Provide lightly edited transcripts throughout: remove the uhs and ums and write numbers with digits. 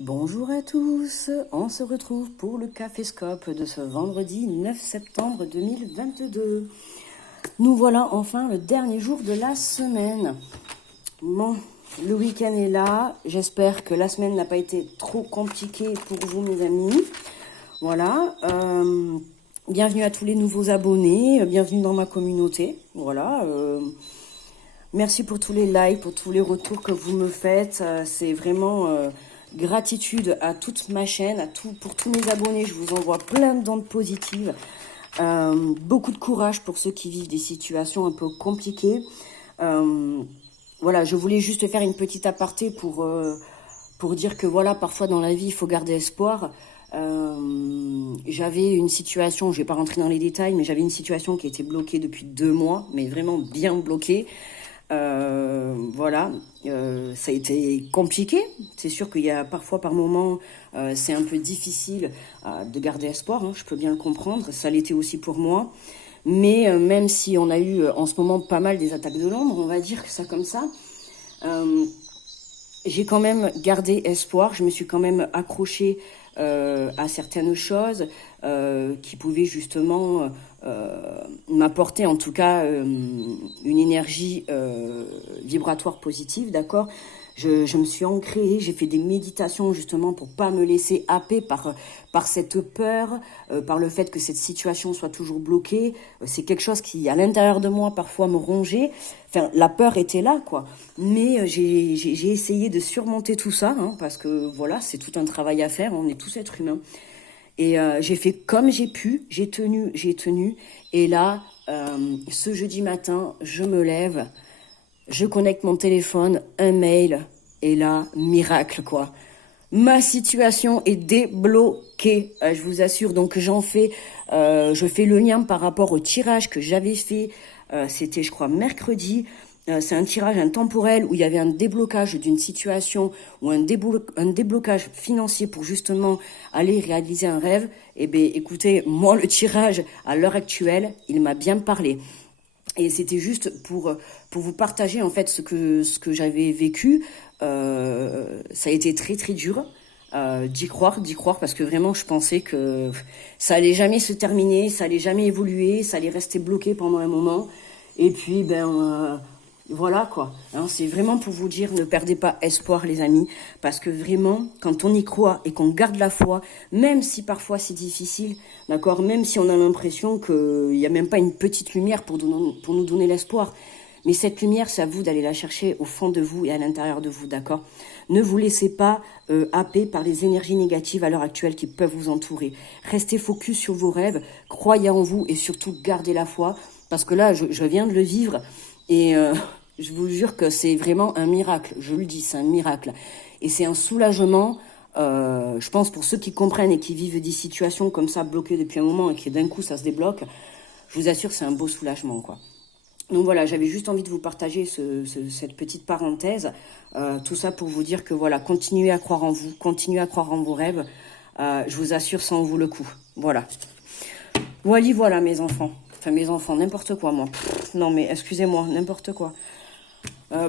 Bonjour à tous, on se retrouve pour le Caféscope de ce vendredi 9 septembre 2022. Nous voilà enfin le dernier jour de la semaine. Bon, le week-end est là, j'espère que la semaine n'a pas été trop compliquée pour vous mes amis. Voilà, bienvenue à tous les nouveaux abonnés, bienvenue dans ma communauté. Voilà, merci pour tous les likes, pour tous les retours que vous me faites, c'est vraiment... gratitude à toute ma chaîne, pour tous mes abonnés, je vous envoie plein d'ondes positives. Beaucoup de courage pour ceux qui vivent des situations un peu compliquées. Voilà, je voulais juste faire une petite aparté pour dire que voilà, parfois dans la vie, il faut garder espoir. J'avais une situation, je ne vais pas rentrer dans les détails, mais j'avais une situation qui était bloquée depuis 2 mois, mais vraiment bien bloquée. Voilà, ça a été compliqué. C'est sûr qu'il y a parfois par moments, c'est un peu difficile de garder espoir, hein, je peux bien le comprendre. Ça l'était aussi pour moi. Mais même si on a eu en ce moment pas mal des attaques de l'ombre, on va dire que ça comme ça, j'ai quand même gardé espoir. Je me suis quand même accrochée à certaines choses qui pouvaient justement m'apporter en tout cas une énergie vibratoire positive, d'accord. Je me suis ancrée, j'ai fait des méditations justement pour pas me laisser happer par cette peur, par le fait que cette situation soit toujours bloquée. C'est quelque chose qui, à l'intérieur de moi, parfois me rongeait. Enfin, la peur était là, quoi. Mais j'ai essayé de surmonter tout ça, hein, parce que voilà, c'est tout un travail à faire, on est tous êtres humains. Et j'ai fait comme j'ai pu, j'ai tenu. Et là, ce jeudi matin, je me lève, je connecte mon téléphone, un mail, et là, miracle quoi. Ma situation est débloquée, je vous assure. Donc je fais le lien par rapport au tirage que j'avais fait, c'était je crois mercredi. C'est un tirage intemporel où il y avait un déblocage d'une situation ou un déblocage financier pour justement aller réaliser un rêve. Eh bien, écoutez, moi, le tirage, à l'heure actuelle, il m'a bien parlé. Et c'était juste pour vous partager, en fait, ce que j'avais vécu. Ça a été très, très dur. D'y croire, parce que vraiment, je pensais que ça allait jamais se terminer, ça allait jamais évoluer, ça allait rester bloqué pendant un moment. Et puis, voilà quoi, hein, c'est vraiment pour vous dire, ne perdez pas espoir les amis, parce que vraiment, quand on y croit et qu'on garde la foi, même si parfois c'est difficile, d'accord, même si on a l'impression qu'il n'y a même pas une petite lumière pour nous donner l'espoir, mais cette lumière, c'est à vous d'aller la chercher au fond de vous et à l'intérieur de vous, d'accord. Ne vous laissez pas happer par les énergies négatives à l'heure actuelle qui peuvent vous entourer. Restez focus sur vos rêves, croyez en vous et surtout gardez la foi, parce que là, je viens de le vivre. Et je vous jure que c'est vraiment un miracle. Je le dis, c'est un miracle. Et c'est un soulagement, je pense, pour ceux qui comprennent et qui vivent des situations comme ça, bloquées depuis un moment et qui d'un coup ça se débloque. Je vous assure, c'est un beau soulagement, quoi. Donc voilà, j'avais juste envie de vous partager cette petite parenthèse. Tout ça pour vous dire que voilà, continuez à croire en vous, continuez à croire en vos rêves. Je vous assure, ça en vaut le coup. Voilà. Voilà mes enfants. Enfin, mes enfants, n'importe quoi, moi. Non, mais excusez-moi, n'importe quoi.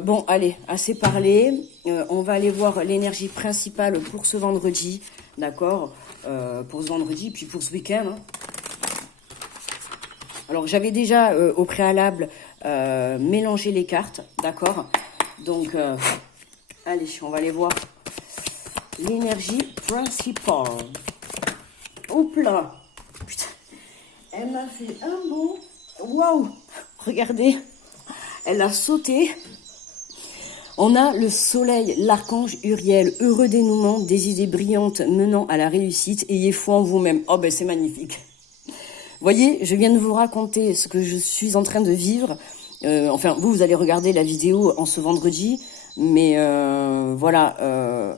Bon, allez, assez parlé. On va aller voir l'énergie principale pour ce vendredi. D'accord, pour ce vendredi, puis pour ce week-end. Hein. Alors, j'avais déjà, au préalable, mélangé les cartes. D'accord. Donc, allez, on va aller voir l'énergie principale. Hop là. Putain. Elle m'a fait un bond. Waouh! Regardez, elle a sauté. On a le soleil, l'archange Uriel, heureux dénouement, des idées brillantes menant à la réussite, ayez foi en vous-même. Oh ben c'est magnifique. Voyez, je viens de vous raconter ce que je suis en train de vivre. Enfin, vous allez regarder la vidéo en ce vendredi, mais voilà...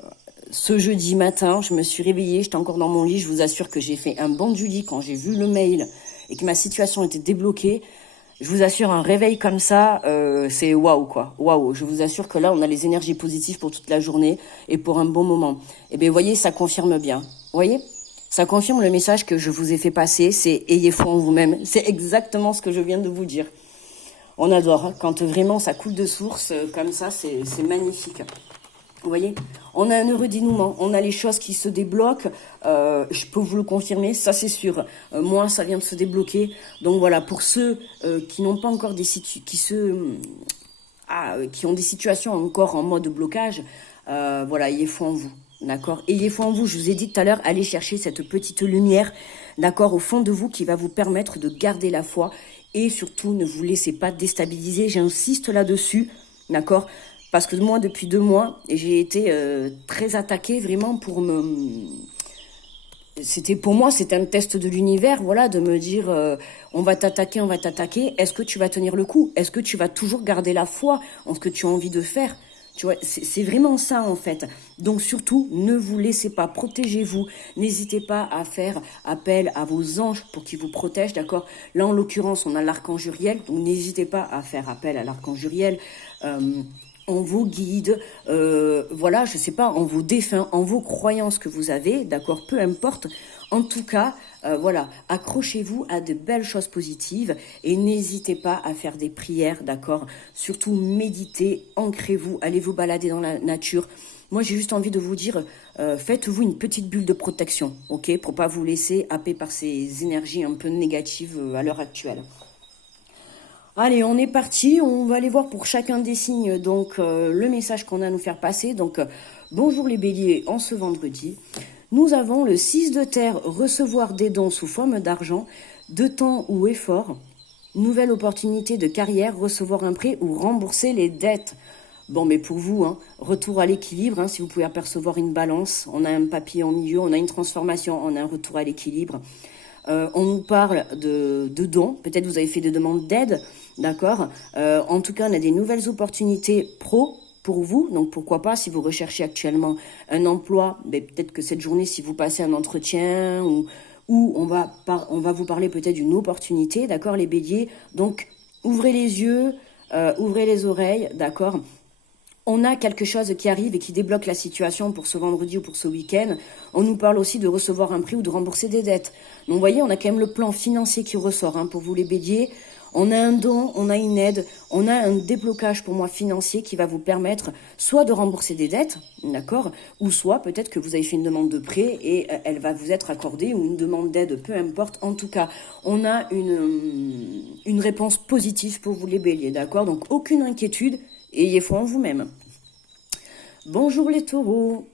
Ce jeudi matin, je me suis réveillée, j'étais encore dans mon lit, je vous assure que j'ai fait un bond du lit quand j'ai vu le mail et que ma situation était débloquée. Je vous assure, un réveil comme ça, c'est waouh quoi, waouh. Je vous assure que là, on a les énergies positives pour toute la journée et pour un bon moment. Et bien, vous voyez, ça confirme bien. Vous voyez, ça confirme le message que je vous ai fait passer, c'est ayez foi en vous-même. C'est exactement ce que je viens de vous dire. On adore, hein, quand vraiment ça coule de source, comme ça, c'est magnifique. Vous voyez, on a un heureux dénouement, on a les choses qui se débloquent, je peux vous le confirmer, ça c'est sûr. Moi, ça vient de se débloquer. Donc voilà, pour ceux qui n'ont pas encore qui ont des situations encore en mode blocage, voilà, ayez foi en vous, d'accord? Ayez foi en vous, je vous ai dit tout à l'heure, allez chercher cette petite lumière, d'accord, au fond de vous qui va vous permettre de garder la foi et surtout ne vous laissez pas déstabiliser, j'insiste là-dessus, d'accord? Parce que moi, depuis 2 mois, j'ai été très attaquée vraiment pour moi, c'était un test de l'univers, voilà, de me dire, on va t'attaquer, est-ce que tu vas tenir le coup? Est-ce que tu vas toujours garder la foi en ce que tu as envie de faire? Tu vois, c'est vraiment ça en fait. Donc surtout, ne vous laissez pas, protégez-vous. N'hésitez pas à faire appel à vos anges pour qu'ils vous protègent, d'accord? Là, en l'occurrence, on a l'archange Uriel, donc n'hésitez pas à faire appel à l'archange Uriel. En vos guides, voilà, je sais pas, en vos défunts, en vos croyances que vous avez, d'accord, peu importe. En tout cas, voilà, accrochez-vous à de belles choses positives et n'hésitez pas à faire des prières, d'accord. Surtout méditez, ancrez-vous, allez vous balader dans la nature. Moi, j'ai juste envie de vous dire, faites-vous une petite bulle de protection, ok, pour pas vous laisser happer par ces énergies un peu négatives à l'heure actuelle. Allez, on est parti, on va aller voir pour chacun des signes donc le message qu'on a à nous faire passer. Donc bonjour les béliers, en ce vendredi, nous avons le 6 de terre, recevoir des dons sous forme d'argent, de temps ou effort, nouvelle opportunité de carrière, recevoir un prêt ou rembourser les dettes. Bon, mais pour vous, hein, retour à l'équilibre, hein, si vous pouvez apercevoir une balance, on a un papier en milieu, on a une transformation, on a un retour à l'équilibre. On nous parle de dons, peut-être vous avez fait des demandes d'aide, d'accord. En tout cas, on a des nouvelles opportunités pro pour vous, donc pourquoi pas, si vous recherchez actuellement un emploi, peut-être que cette journée, si vous passez un entretien ou on va vous parler peut-être d'une opportunité, d'accord, les béliers. Donc, ouvrez les yeux, ouvrez les oreilles, d'accord. On a quelque chose qui arrive et qui débloque la situation pour ce vendredi ou pour ce week-end. On nous parle aussi de recevoir un prix ou de rembourser des dettes. Donc vous voyez, on a quand même le plan financier qui ressort pour vous les béliers. On a un don, on a une aide, on a un déblocage pour moi financier qui va vous permettre soit de rembourser des dettes, d'accord, ou soit peut-être que vous avez fait une demande de prêt et elle va vous être accordée ou une demande d'aide, peu importe. En tout cas, on a une réponse positive pour vous les béliers, d'accord. Donc aucune inquiétude. Ayez foi en vous-même. Bonjour les taureaux.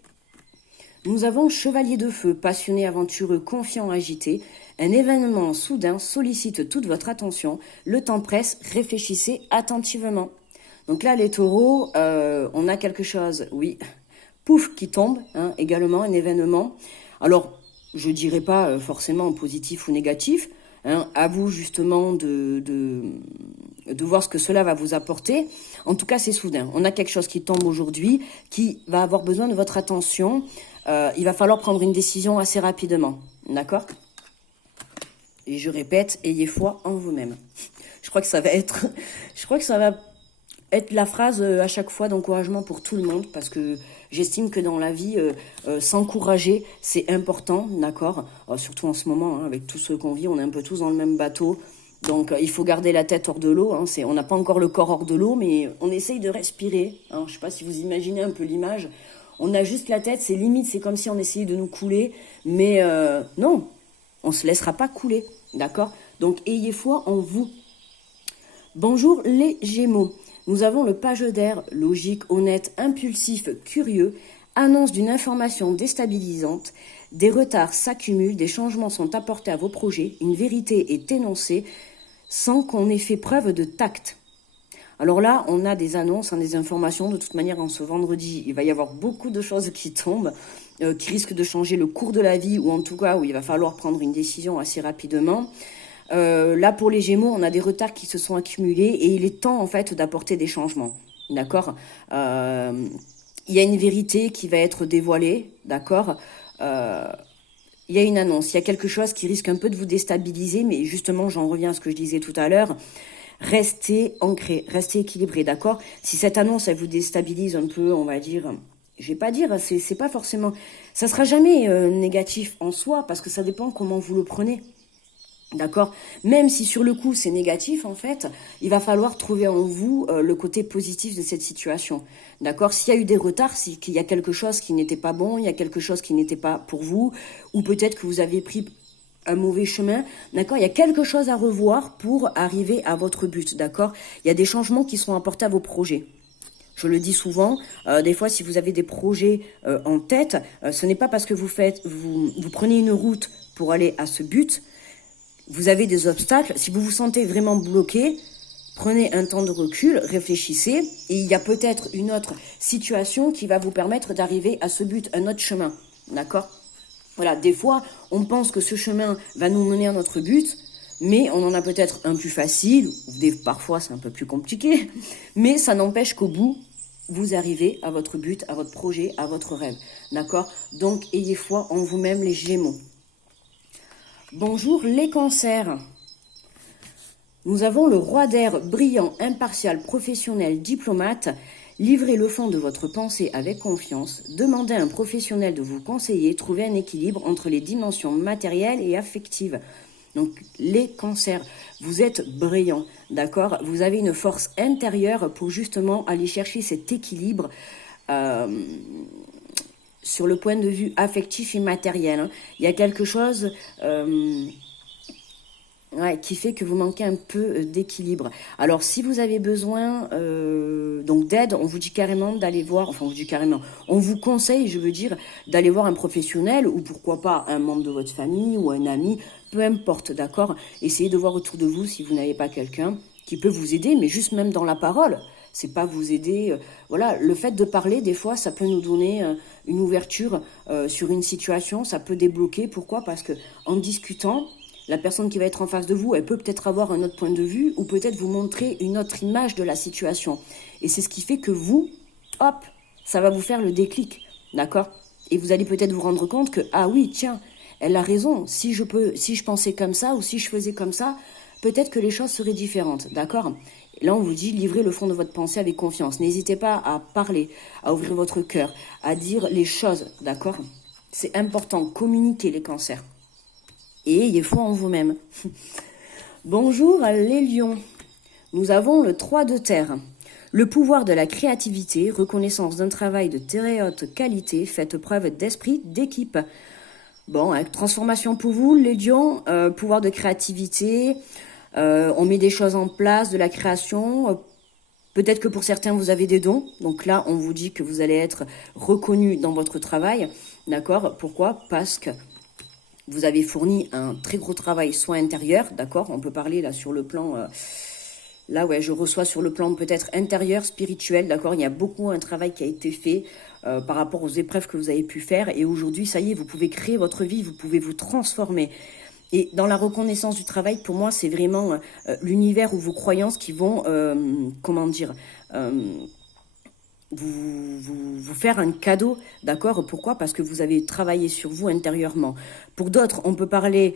Nous avons chevalier de feu, passionné, aventureux, confiant, agité. Un événement soudain sollicite toute votre attention. Le temps presse, réfléchissez attentivement. Donc là, les taureaux, on a quelque chose, oui, pouf, qui tombe, également un événement. Alors, je dirais pas forcément positif ou négatif. À vous justement de voir ce que cela va vous apporter. En tout cas, c'est soudain. On a quelque chose qui tombe aujourd'hui, qui va avoir besoin de votre attention. Il va falloir prendre une décision assez rapidement. D'accord ? Et je répète, ayez foi en vous-même. Je crois que ça va être la phrase à chaque fois d'encouragement pour tout le monde, parce que j'estime que dans la vie, s'encourager, c'est important, d'accord. Surtout en ce moment, avec tout ce qu'on vit, on est un peu tous dans le même bateau. Donc, il faut garder la tête hors de l'eau. On n'a pas encore le corps hors de l'eau, mais on essaye de respirer. Je ne sais pas si vous imaginez un peu l'image. On a juste la tête, c'est limite, c'est comme si on essayait de nous couler. Mais non, on ne se laissera pas couler, d'accord. Donc, ayez foi en vous. Bonjour les Gémeaux. Nous avons le page d'air, logique, honnête, impulsif, curieux, annonce d'une information déstabilisante. Des retards s'accumulent, des changements sont apportés à vos projets, une vérité est énoncée sans qu'on ait fait preuve de tact. Alors là, on a des annonces, des informations. De toute manière, en ce vendredi, il va y avoir beaucoup de choses qui tombent, qui risquent de changer le cours de la vie, ou en tout cas où il va falloir prendre une décision assez rapidement. Là, pour les Gémeaux, on a des retards qui se sont accumulés et il est temps, en fait, d'apporter des changements. D'accord ? Il y a une vérité qui va être dévoilée. D'accord ? Il y a une annonce. Il y a quelque chose qui risque un peu de vous déstabiliser, mais justement, j'en reviens à ce que je disais tout à l'heure. Restez ancré, restez équilibré, d'accord ? Si cette annonce, elle vous déstabilise un peu, on va dire... Je vais pas dire, c'est pas forcément... Ça sera jamais négatif en soi, parce que ça dépend comment vous le prenez. D'accord? Même si sur le coup c'est négatif, en fait, il va falloir trouver en vous le côté positif de cette situation. D'accord? S'il y a eu des retards, qu'il y a quelque chose qui n'était pas bon, il y a quelque chose qui n'était pas pour vous, ou peut-être que vous avez pris un mauvais chemin, d'accord? Il y a quelque chose à revoir pour arriver à votre but, d'accord? Il y a des changements qui sont apportés à vos projets. Je le dis souvent, des fois si vous avez des projets en tête, ce n'est pas parce que vous prenez une route pour aller à ce but, vous avez des obstacles. Si vous vous sentez vraiment bloqué, prenez un temps de recul, réfléchissez, et il y a peut-être une autre situation qui va vous permettre d'arriver à ce but, un autre chemin, d'accord? Voilà, des fois, on pense que ce chemin va nous mener à notre but, mais on en a peut-être un plus facile, ou parfois c'est un peu plus compliqué, mais ça n'empêche qu'au bout, vous arrivez à votre but, à votre projet, à votre rêve, d'accord? Donc, ayez foi en vous-même, les Gémeaux. Bonjour les cancers. Nous avons le roi d'air brillant, impartial, professionnel, diplomate. Livrez le fond de votre pensée avec confiance. Demandez à un professionnel de vous conseiller. Trouvez un équilibre entre les dimensions matérielles et affectives. Donc les cancers, vous êtes brillants, d'accord? Vous avez une force intérieure pour justement aller chercher cet équilibre sur le point de vue affectif et matériel. Hein. Il y a quelque chose qui fait que vous manquez un peu d'équilibre. Alors, si vous avez besoin donc d'aide, on vous dit carrément d'aller voir, enfin, on vous dit carrément, on vous conseille, je veux dire, d'aller voir un professionnel ou pourquoi pas un membre de votre famille ou un ami, peu importe, d'accord? Essayez de voir autour de vous si vous n'avez pas quelqu'un qui peut vous aider, mais juste même dans la parole. C'est pas vous aider. Voilà, le fait de parler, des fois, ça peut nous donner une ouverture sur une situation, ça peut débloquer. Pourquoi? Parce que en discutant, la personne qui va être en face de vous, elle peut peut-être avoir un autre point de vue ou peut-être vous montrer une autre image de la situation. Et c'est ce qui fait que vous, hop, ça va vous faire le déclic, d'accord? Et vous allez peut-être vous rendre compte que, ah oui, tiens, elle a raison. Si je pensais comme ça ou si je faisais comme ça, peut-être que les choses seraient différentes, d'accord? Et là, on vous dit, livrez le fond de votre pensée avec confiance. N'hésitez pas à parler, à ouvrir votre cœur, à dire les choses, d'accord? C'est important, communiquer les cancers. Et ayez foi en vous-même. Bonjour les lions. Nous avons le 3 de terre. Le pouvoir de la créativité, reconnaissance d'un travail de très haute qualité, faites preuve d'esprit d'équipe. Bon, transformation pour vous, les lions, pouvoir de créativité, on met des choses en place, de la création. Peut-être que pour certains, vous avez des dons. Donc là, on vous dit que vous allez être reconnu dans votre travail. D'accord? Pourquoi? Parce que vous avez fourni un très gros travail, soit intérieur, d'accord? On peut parler là sur le plan... là, ouais, je reçois sur le plan peut-être intérieur, spirituel, d'accord? Il y a beaucoup un travail qui a été fait par rapport aux épreuves que vous avez pu faire. Et aujourd'hui, ça y est, vous pouvez créer votre vie, vous pouvez vous transformer. Et dans la reconnaissance du travail, pour moi, c'est vraiment l'univers ou vos croyances qui vont, comment dire... vous faire un cadeau, d'accord? Pourquoi? Parce que vous avez travaillé sur vous intérieurement. Pour d'autres, on peut parler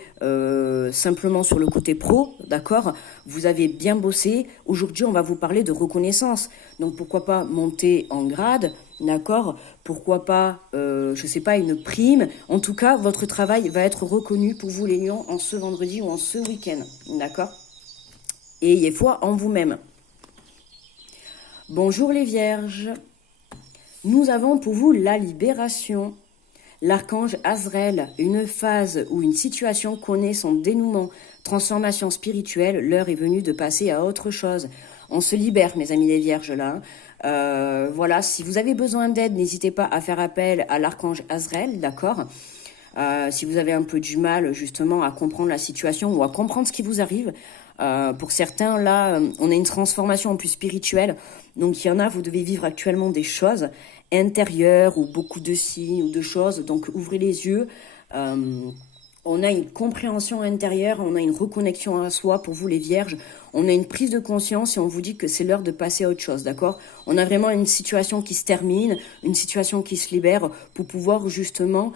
simplement sur le côté pro, d'accord? Vous avez bien bossé. Aujourd'hui, on va vous parler de reconnaissance. Donc, pourquoi pas monter en grade, d'accord? Pourquoi pas, je sais pas, une prime? En tout cas, votre travail va être reconnu pour vous, les lions, en ce vendredi ou en ce week-end, d'accord? Et ayez foi en vous-même. Bonjour les vierges, nous avons pour vous la libération. L'archange Azraël, une phase ou une situation connaît son dénouement, transformation spirituelle, l'heure est venue de passer à autre chose. On se libère, mes amis les vierges, là. Voilà, si vous avez besoin d'aide, n'hésitez pas à faire appel à l'archange Azraël, d'accord? Si vous avez un peu du mal justement à comprendre la situation ou à comprendre ce qui vous arrive, pour certains, là, on a une transformation en plus spirituelle. Donc, il y en a, vous devez vivre actuellement des choses intérieures ou beaucoup de signes ou de choses. Donc, ouvrez les yeux. On a une compréhension intérieure, on a une reconnexion à soi. Pour vous, les vierges, on a une prise de conscience et on vous dit que c'est l'heure de passer à autre chose, d'accord? On a vraiment une situation qui se termine, une situation qui se libère pour pouvoir justement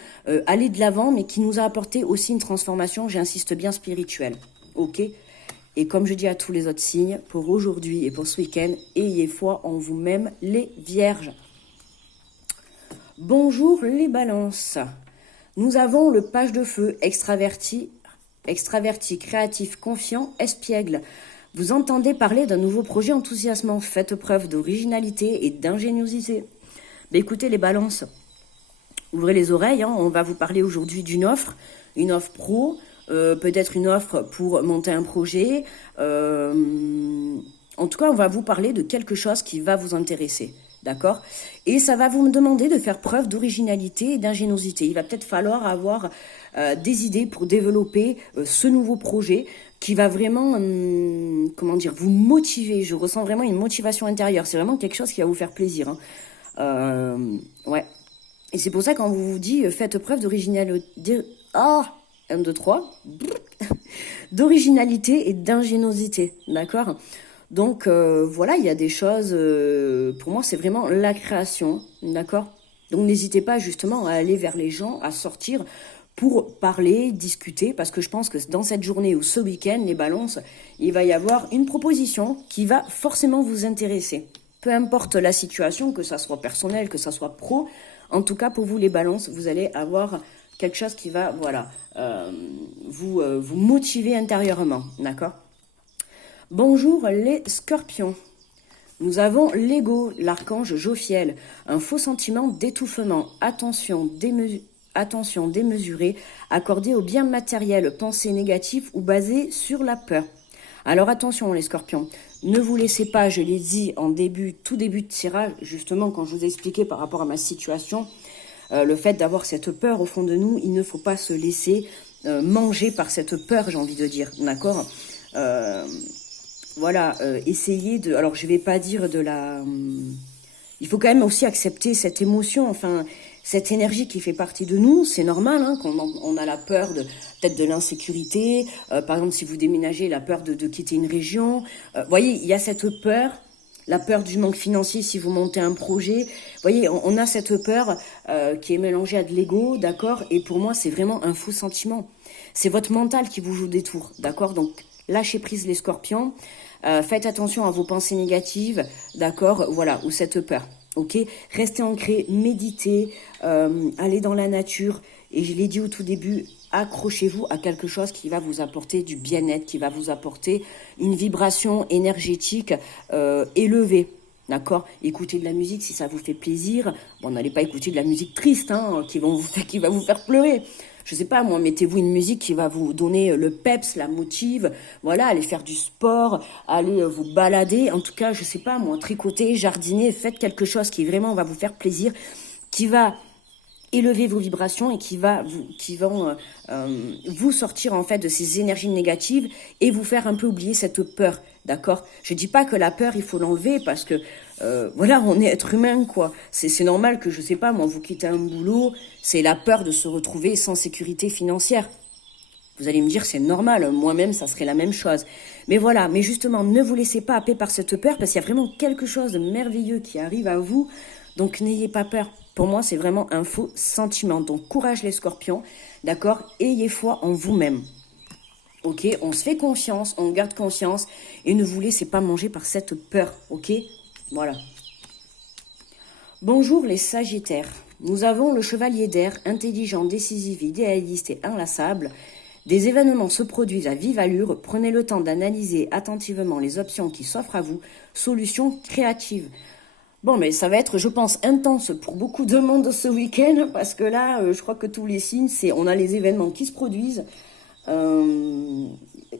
aller de l'avant, mais qui nous a apporté aussi une transformation, j'insiste bien, spirituelle. Ok? Et comme je dis à tous les autres signes, pour aujourd'hui et pour ce week-end, ayez foi en vous-même, les vierges. Bonjour les balances. Nous avons le page de feu extraverti, extraverti, créatif, confiant, espiègle. Vous entendez parler d'un nouveau projet enthousiasmant. Faites preuve d'originalité et d'ingéniosité. Ben écoutez les balances, ouvrez les oreilles, hein. On va vous parler aujourd'hui d'une offre, une offre pro, peut-être une offre pour monter un projet. En tout cas, on va vous parler de quelque chose qui va vous intéresser. D'accord? Et ça va vous demander de faire preuve d'originalité et d'ingéniosité. Il va peut-être falloir avoir des idées pour développer ce nouveau projet qui va vraiment, comment dire, vous motiver. Je ressens vraiment une motivation intérieure. C'est vraiment quelque chose qui va vous faire plaisir, hein. Ouais. Et c'est pour ça quand vous vous dit faites preuve d'originalité. Ah, 1, 2, 3. D'originalité et d'ingéniosité. D'accord? Donc voilà, il y a des choses, pour moi c'est vraiment la création, d'accord? Donc n'hésitez pas justement à aller vers les gens, à sortir pour parler, discuter, parce que je pense que dans cette journée ou ce week-end, les balances, il va y avoir une proposition qui va forcément vous intéresser. Peu importe la situation, que ça soit personnel, que ça soit pro, en tout cas pour vous les balances, vous allez avoir quelque chose qui va, voilà, vous motiver intérieurement, d'accord? Bonjour les scorpions. Nous avons l'ego, l'archange Jophiel, un faux sentiment d'étouffement, attention démesurée, accordée au bien matériel, pensée négative ou basée sur la peur. Alors attention les scorpions, ne vous laissez pas, je l'ai dit en tout début de tirage, justement quand je vous ai expliqué par rapport à ma situation, le fait d'avoir cette peur au fond de nous, il ne faut pas se laisser manger par cette peur, j'ai envie de dire, d'accord? Voilà, essayez de... Alors, je vais pas dire de la... Il faut quand même aussi accepter cette émotion, enfin, cette énergie qui fait partie de nous. C'est normal, hein, quand on a la peur peut-être de l'insécurité. Par exemple, si vous déménagez, la peur de quitter une région. Voyez, il y a cette peur, la peur du manque financier si vous montez un projet. Voyez, on a cette peur qui est mélangée à de l'ego, d'accord? Et pour moi, c'est vraiment un faux sentiment. C'est votre mental qui vous joue des tours, d'accord? Donc, lâchez prise les scorpions. Faites attention à vos pensées négatives, d'accord, voilà, ou cette peur, ok? Restez ancrés, méditez, allez dans la nature, et je l'ai dit au tout début, accrochez-vous à quelque chose qui va vous apporter du bien-être, qui va vous apporter une vibration énergétique élevée. D'accord? Écoutez de la musique si ça vous fait plaisir. Bon, n'allez pas écouter de la musique triste, hein, qui va vous faire pleurer. Je sais pas, moi, mettez-vous une musique qui va vous donner le peps, la motive. Voilà, allez faire du sport, allez vous balader. En tout cas, je sais pas, moi, tricoter, jardiner, faites quelque chose qui vraiment va vous faire plaisir, qui va élever vos vibrations et qui vont vous sortir en fait de ces énergies négatives et vous faire un peu oublier cette peur, d'accord? Je dis pas que la peur il faut l'enlever parce que voilà, on est être humain quoi. C'est normal que je sais pas moi vous quittez un boulot, c'est la peur de se retrouver sans sécurité financière. Vous allez me dire c'est normal, moi-même ça serait la même chose. Mais voilà, mais justement ne vous laissez pas happer par cette peur parce qu'il y a vraiment quelque chose de merveilleux qui arrive à vous. Donc n'ayez pas peur. Pour moi, c'est vraiment un faux sentiment. Donc courage les scorpions, d'accord? Ayez foi en vous-même. Ok? On se fait confiance, on garde conscience et ne vous laissez pas manger par cette peur. Ok? Voilà. Bonjour les sagittaires. Nous avons le chevalier d'air, intelligent, décisif, idéaliste et inlassable. Des événements se produisent à vive allure. Prenez le temps d'analyser attentivement les options qui s'offrent à vous. Solutions créatives. Bon, mais ça va être, je pense, intense pour beaucoup de monde ce week-end, parce que là, je crois que tous les signes, on a les événements qui se produisent. Il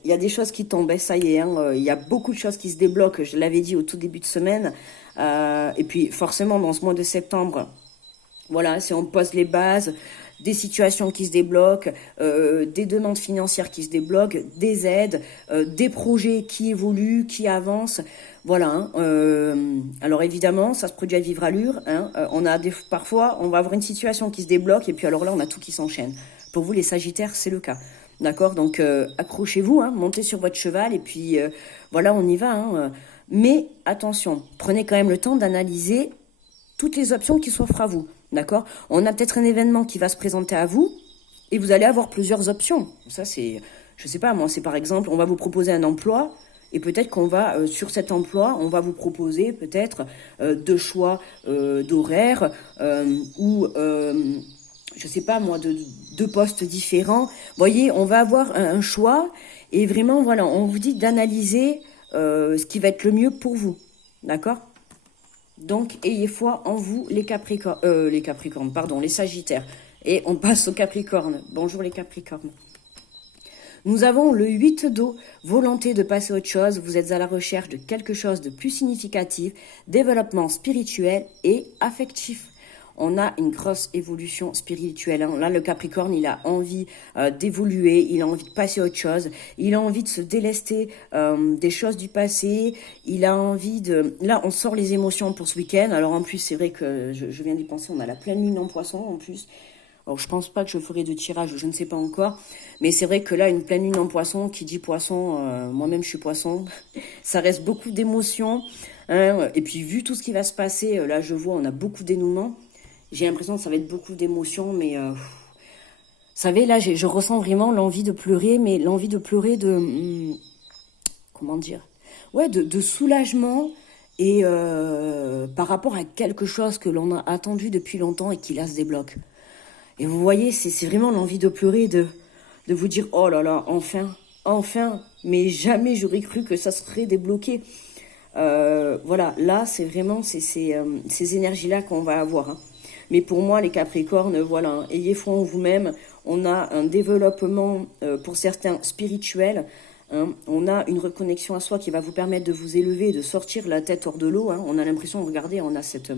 y a des choses qui tombent, ça y est, hein, il y a beaucoup de choses qui se débloquent, je l'avais dit au tout début de semaine. Et puis, forcément, dans ce mois de septembre, voilà, si on pose les bases, des situations qui se débloquent, des demandes financières qui se débloquent, des aides, des projets qui évoluent, qui avancent. Voilà. Alors évidemment, ça se produit à vivre allure. Parfois, on va avoir une situation qui se débloque et puis alors là, on a tout qui s'enchaîne. Pour vous, les Sagittaires, c'est le cas. D'accord? Donc, accrochez-vous, hein, montez sur votre cheval et puis voilà, on y va. Hein. Mais attention, prenez quand même le temps d'analyser toutes les options qui s'offrent à vous. D'accord? On a peut-être un événement qui va se présenter à vous et vous allez avoir plusieurs options. Ça, c'est, je sais pas, moi, c'est par exemple, on va vous proposer un emploi et peut-être qu'on va, sur cet emploi, on va vous proposer peut-être deux choix d'horaire ou, je sais pas moi, de deux postes différents. Vous voyez, on va avoir un choix et vraiment, voilà, on vous dit d'analyser ce qui va être le mieux pour vous. D'accord? Donc, ayez foi en vous, les Capricornes, pardon, les Sagittaires. Et on passe aux Capricornes. Bonjour les Capricornes. Nous avons le 8 d'eau, volonté de passer à autre chose. Vous êtes à la recherche de quelque chose de plus significatif, développement spirituel et affectif. On a une grosse évolution spirituelle. Hein. Là, le Capricorne, il a envie d'évoluer, il a envie de passer à autre chose, il a envie de se délester des choses du passé, il a envie de... Là, on sort les émotions pour ce week-end. Alors en plus, c'est vrai que je viens d'y penser, on a la pleine lune en poisson en plus. Alors, je pense pas que je ferai de tirage, je ne sais pas encore. Mais c'est vrai que là, une pleine lune en poisson, qui dit poisson, moi-même je suis poisson, ça reste beaucoup d'émotions. Hein. Et puis, vu tout ce qui va se passer, là, je vois, on a beaucoup d'énouements. J'ai l'impression que ça va être beaucoup d'émotions, mais... vous savez, là, je ressens vraiment l'envie de pleurer, mais l'envie de pleurer de... comment dire? Ouais, de soulagement et par rapport à quelque chose que l'on a attendu depuis longtemps et qui là se débloque. Et vous voyez, c'est vraiment l'envie de pleurer, de vous dire, oh là là, enfin, mais jamais j'aurais cru que ça serait débloqué. Voilà, là, c'est vraiment ces énergies-là qu'on va avoir. Hein. Mais pour moi, les Capricornes, voilà, hein, ayez foi en vous-même. On a un développement, pour certains, spirituel. Hein. On a une reconnexion à soi qui va vous permettre de vous élever, de sortir la tête hors de l'eau. Hein. On a l'impression, regardez, on a cette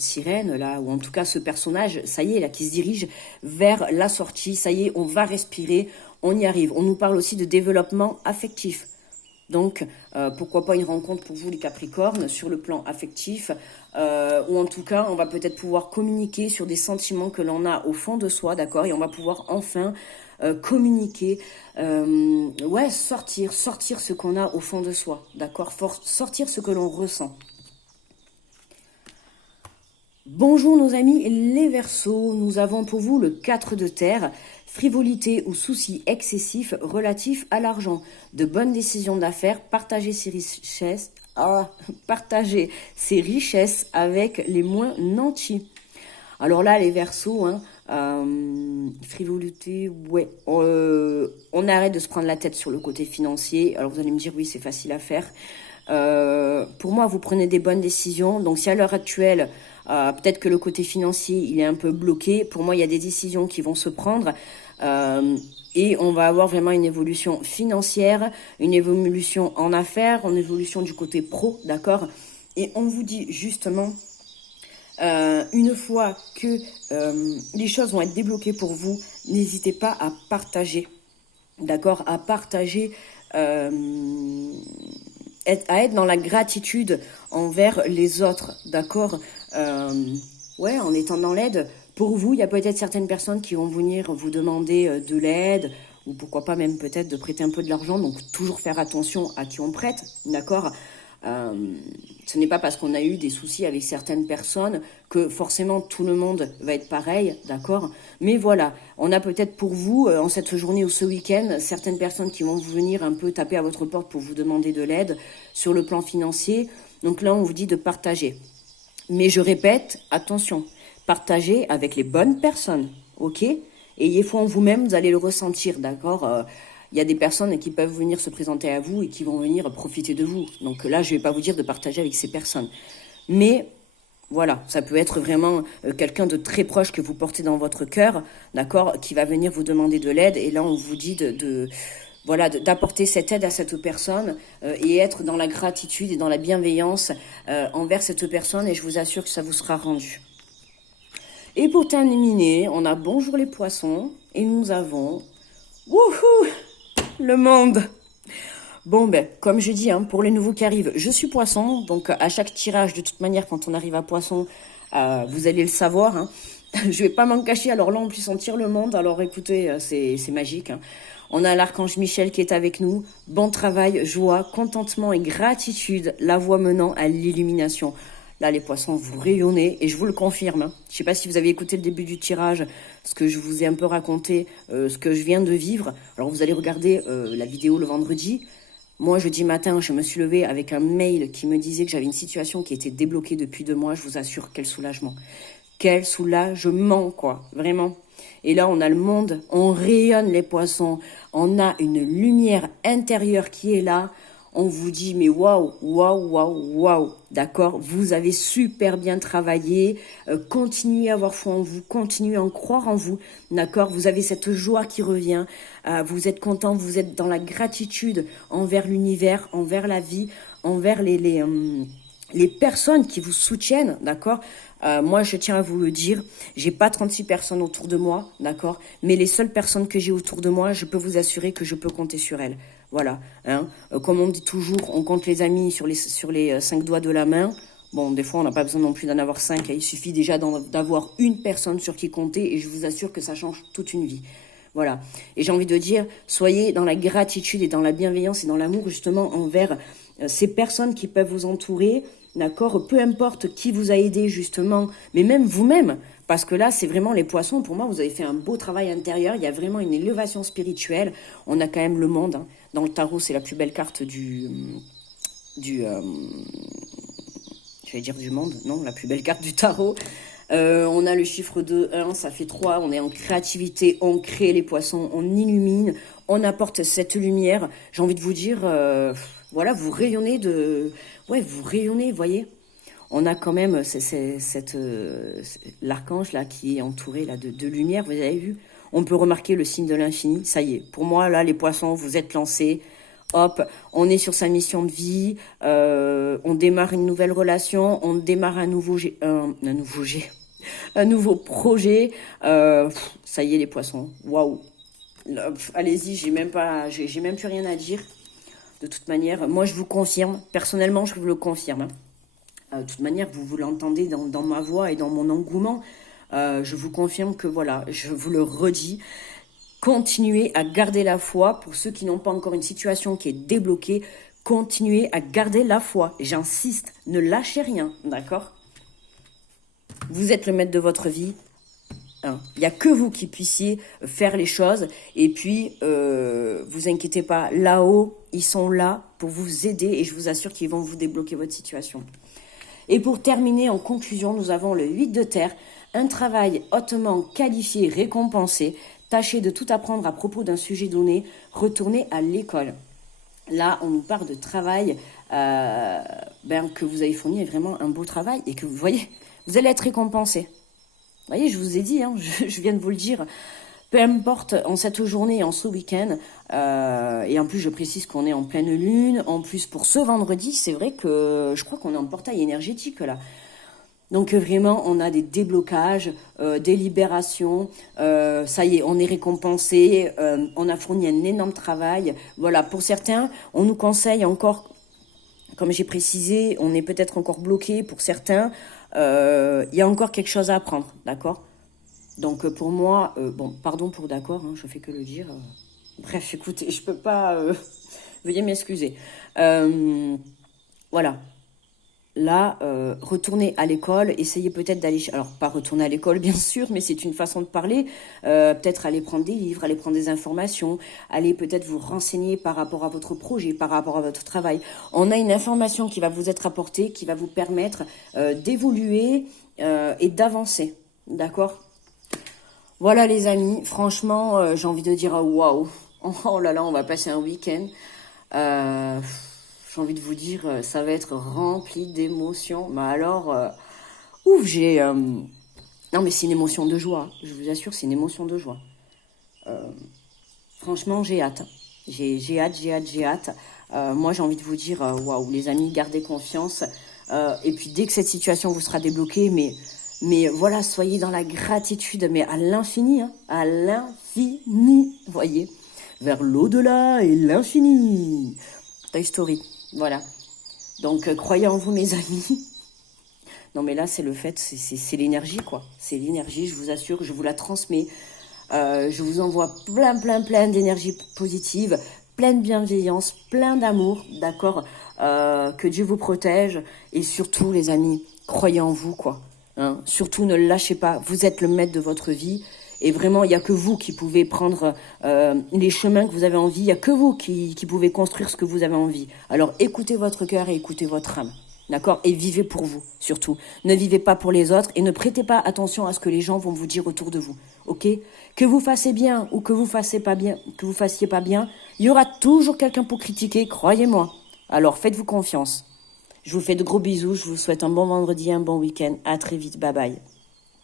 sirène là, ou en tout cas ce personnage, ça y est, là, qui se dirige vers la sortie, ça y est, on va respirer, on y arrive. On nous parle aussi de développement affectif. Donc, pourquoi pas une rencontre pour vous, les Capricornes, sur le plan affectif, ou en tout cas, on va peut-être pouvoir communiquer sur des sentiments que l'on a au fond de soi, d'accord, et on va pouvoir enfin communiquer, ouais, sortir ce qu'on a au fond de soi, d'accord, sortir ce que l'on ressent. Bonjour nos amis les Verseaux, nous avons pour vous le 4 de terre, frivolité ou soucis excessifs relatifs à l'argent, de bonnes décisions d'affaires, partager ses richesses avec les moins nantis. Alors là les Verseaux, hein, frivolité, ouais, on arrête de se prendre la tête sur le côté financier. Alors vous allez me dire oui c'est facile à faire. Pour moi vous prenez des bonnes décisions, donc si à l'heure actuelle peut-être que le côté financier, il est un peu bloqué. Pour moi, il y a des décisions qui vont se prendre et on va avoir vraiment une évolution financière, une évolution en affaires, une évolution du côté pro, d'accord? Et on vous dit justement, une fois que les choses vont être débloquées pour vous, n'hésitez pas à partager, d'accord? À partager... à être dans la gratitude envers les autres, d'accord? Ouais, en étant dans l'aide. Pour vous, il y a peut-être certaines personnes qui vont venir vous demander de l'aide, ou pourquoi pas même peut-être de prêter un peu de l'argent, donc toujours faire attention à qui on prête, d'accord? Ce n'est pas parce qu'on a eu des soucis avec certaines personnes que forcément tout le monde va être pareil, d'accord? Mais voilà, on a peut-être pour vous, en cette journée ou ce week-end, certaines personnes qui vont venir un peu taper à votre porte pour vous demander de l'aide sur le plan financier. Donc là, on vous dit de partager. Mais je répète, attention, partagez avec les bonnes personnes, ok? Ayez foi en vous-même, vous allez le ressentir, d'accord? Il y a des personnes qui peuvent venir se présenter à vous et qui vont venir profiter de vous. Donc là, je ne vais pas vous dire de partager avec ces personnes. Mais voilà, ça peut être vraiment quelqu'un de très proche que vous portez dans votre cœur, d'accord, qui va venir vous demander de l'aide. Et là, on vous dit voilà, d'apporter cette aide à cette personne et être dans la gratitude et dans la bienveillance envers cette personne. Et je vous assure que ça vous sera rendu. Et pour terminer, on a bonjour les poissons et nous avons... Wouhou! Le monde. Bon, ben, comme je dis, hein, pour les nouveaux qui arrivent, je suis poisson. Donc, à chaque tirage, de toute manière, quand on arrive à poisson, vous allez le savoir. Hein. Je vais pas m'en cacher. Alors là, en plus, on tire le monde. Alors, écoutez, c'est magique. Hein. On a l'archange Michel qui est avec nous. Bon travail, joie, contentement et gratitude. La voie menant à l'illumination. Là, les poissons, vous rayonnez et je vous le confirme. Hein. Je ne sais pas si vous avez écouté le début du tirage, ce que je vous ai un peu raconté, ce que je viens de vivre. Alors, vous allez regarder la vidéo le vendredi. Moi, jeudi matin, je me suis levée avec un mail qui me disait que j'avais une situation qui était débloquée depuis 2 mois. Je vous assure, quel soulagement. Quel soulagement, quoi, vraiment. Et là, on a le monde, on rayonne les poissons, on a une lumière intérieure qui est là. On vous dit, mais waouh, waouh, waouh, waouh, d'accord? Vous avez super bien travaillé, continuez à avoir foi en vous, continuez à en croire en vous, d'accord? Vous avez cette joie qui revient, vous êtes content, vous êtes dans la gratitude envers l'univers, envers la vie, envers les personnes qui vous soutiennent, d'accord? Moi, je tiens à vous le dire, j'ai pas 36 personnes autour de moi, d'accord? Mais les seules personnes que j'ai autour de moi, je peux vous assurer que je peux compter sur elles. Voilà, hein. Comme on dit toujours, on compte les amis sur les 5 doigts de la main. Bon, des fois, on n'a pas besoin non plus d'en avoir 5, hein. Il suffit déjà d'avoir une personne sur qui compter et je vous assure que ça change toute une vie. Voilà. Et j'ai envie de dire, soyez dans la gratitude et dans la bienveillance et dans l'amour justement envers ces personnes qui peuvent vous entourer, d'accord? Peu importe qui vous a aidé justement, mais même vous-même, parce que là, c'est vraiment les poissons. Pour moi, vous avez fait un beau travail intérieur. Il y a vraiment une élévation spirituelle. On a quand même le monde, hein. Dans le tarot, c'est la plus belle carte je vais dire du monde, non, la plus belle carte du tarot. On a le chiffre de 1, ça fait 3, on est en créativité, on crée les poissons, on illumine, on apporte cette lumière. J'ai envie de vous dire, voilà, vous rayonnez vous rayonnez, voyez. On a quand même l'archange là qui est entouré là de lumière, vous avez vu. On peut remarquer le signe de l'infini, ça y est. Pour moi, là, les poissons, vous êtes lancés. Hop, on est sur sa mission de vie, on démarre une nouvelle relation, on démarre un nouveau projet. Ça y est, les poissons, waouh. Allez-y, j'ai même plus rien à dire. De toute manière, moi je vous confirme, personnellement je vous le confirme, hein. De toute manière, vous l'entendez dans ma voix et dans mon engouement. Je vous confirme que voilà, je vous le redis. Continuez à garder la foi. Pour ceux qui n'ont pas encore une situation qui est débloquée, continuez à garder la foi. J'insiste, ne lâchez rien, d'accord? Vous êtes le maître de votre vie. Il n'y a que vous qui puissiez faire les choses. Et puis, vous inquiétez pas, là-haut, ils sont là pour vous aider et je vous assure qu'ils vont vous débloquer votre situation. Et pour terminer, en conclusion, nous avons le 8 de terre, un travail hautement qualifié, récompensé. Tâchez de tout apprendre à propos d'un sujet donné, retournez à l'école. Là, on nous parle de travail que vous avez fourni vraiment un beau travail et que vous voyez, vous allez être récompensé. Vous voyez, je vous ai dit, hein, je viens de vous le dire. Peu importe, en cette journée, en ce week-end, et en plus je précise qu'on est en pleine lune, en plus pour ce vendredi, c'est vrai que je crois qu'on est en portail énergétique là. Donc vraiment, on a des déblocages, des libérations, ça y est, on est récompensé, on a fourni un énorme travail. Voilà, pour certains, on nous conseille encore, comme j'ai précisé, on est peut-être encore bloqué pour certains, il y a encore quelque chose à apprendre, d'accord ? Donc pour moi, pardon pour d'accord, hein, je fais que le dire. Bref, écoutez, je peux pas, veuillez m'excuser. Voilà. Là, retournez à l'école, essayez peut-être d'aller... Alors, pas retourner à l'école, bien sûr, mais c'est une façon de parler. Peut-être aller prendre des livres, aller prendre des informations, aller peut-être vous renseigner par rapport à votre projet, par rapport à votre travail. On a une information qui va vous être apportée, qui va vous permettre d'évoluer et d'avancer. D'accord ? Voilà, les amis. Franchement, j'ai envie de dire waouh. Oh là là, on va passer un week-end. J'ai envie de vous dire, ça va être rempli d'émotions. Mais alors, non, mais c'est une émotion de joie. Je vous assure, c'est une émotion de joie. Franchement, j'ai hâte. J'ai hâte. Moi, j'ai envie de vous dire, waouh, les amis, gardez confiance. Et puis, dès que cette situation vous sera débloquée, mais voilà, soyez dans la gratitude, mais à l'infini, hein, à l'infini, voyez, vers l'au-delà et l'infini. Toy Story. Voilà. Donc, croyez en vous, mes amis. Non, mais là, c'est le fait, c'est l'énergie, quoi. C'est l'énergie, je vous assure, je vous la transmets. Je vous envoie plein d'énergie positive, plein de bienveillance, plein d'amour, d'accord ? Que Dieu vous protège. Et surtout, les amis, croyez en vous, quoi. Hein ? Surtout, ne lâchez pas. Vous êtes le maître de votre vie. Et vraiment, il n'y a que vous qui pouvez prendre les chemins que vous avez envie. Il n'y a que vous qui pouvez construire ce que vous avez envie. Alors, écoutez votre cœur et écoutez votre âme. D'accord? Et vivez pour vous, surtout. Ne vivez pas pour les autres et ne prêtez pas attention à ce que les gens vont vous dire autour de vous. Ok? Que vous fassiez bien ou que vous fassiez pas bien, que vous fassiez pas bien, il y aura toujours quelqu'un pour critiquer, croyez-moi. Alors faites-vous confiance. Je vous fais de gros bisous, je vous souhaite un bon vendredi, un bon week-end. À très vite, bye bye.